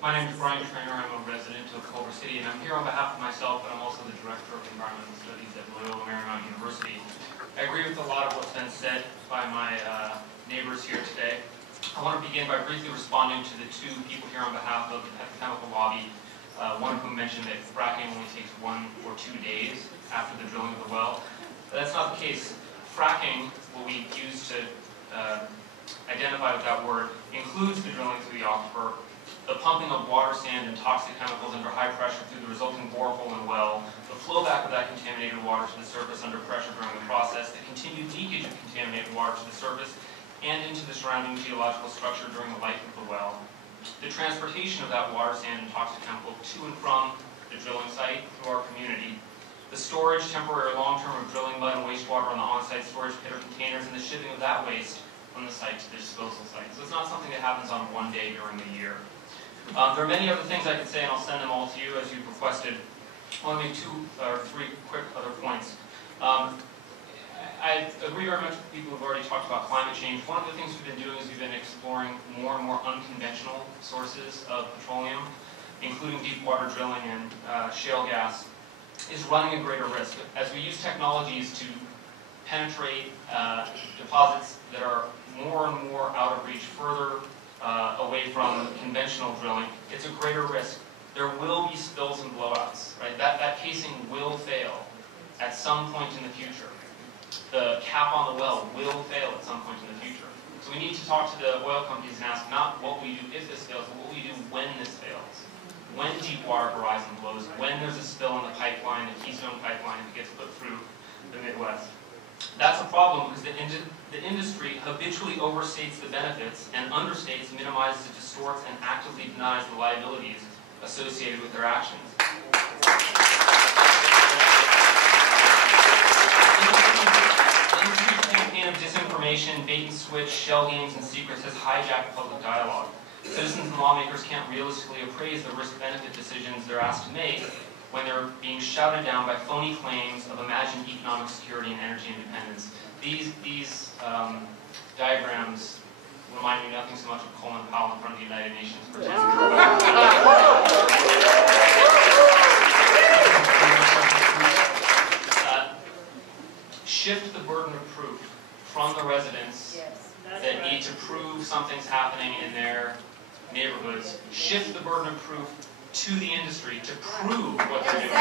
My name is Brian Trainer. I'm a resident of Culver City, and I'm here on behalf of myself, but I'm also the Director of Environmental Studies at Loyola Marymount University. I agree with a lot of what's been said by my neighbors here today. I want to begin by briefly responding to the two people here on behalf of the petrochemical lobby, one of whom mentioned that fracking only takes 1 or 2 days after the drilling of the well. But that's not the case. Fracking, what we use to identify with that word, includes the drilling through the aquifer, the pumping of water, sand, and toxic chemicals under high pressure through the resulting borehole and well, the flow back of that contaminated water to the surface under pressure during the process, the continued leakage of contaminated water to the surface and into the surrounding geological structure during the life of the well, the transportation of that water, sand, and toxic chemical to and from the drilling site through our community, the storage, temporary or long-term, of drilling mud and wastewater on the on-site storage pit or containers, and the shipping of that waste from the site to the disposal site. So it's not something that happens on one day during the year. There are many other things I could say, and I'll send them all to you as you've requested. I want to make 2 or 3 quick other points. I agree very much with people who've already talked about climate change. One of the things we've been doing is we've been exploring more and more unconventional sources of petroleum, including deep water drilling and shale gas, is running a greater risk. As we use technologies to penetrate deposits that are more and more out of reach, further away from conventional drilling, it's a greater risk. There will be spills and blowouts, right? That casing will fail at some point in the future. The cap on the well will fail at some point in the future. So we need to talk to the oil companies and ask not what we do if this fails, but what we do when this fails. When Deepwater Horizon blows, when there's a spill in the pipeline, the Keystone Pipeline that gets put through the Midwest. That's a problem because the industry habitually overstates the benefits and understates, minimizes, distorts, and actively denies the liabilities associated with their actions. The industry's campaign of disinformation, bait and switch, shell games, and secrets has hijacked public dialogue. Citizens and lawmakers can't realistically appraise the risk-benefit decisions they're asked to make when they're being shouted down by phony claims of imagined economic security and energy independence. These diagrams remind me nothing so much of Colin Powell in front of the United Nations shift the burden of proof from the residents that need to prove something's happening in their neighborhoods. Shift the burden of proof to the industry to prove what they're doing.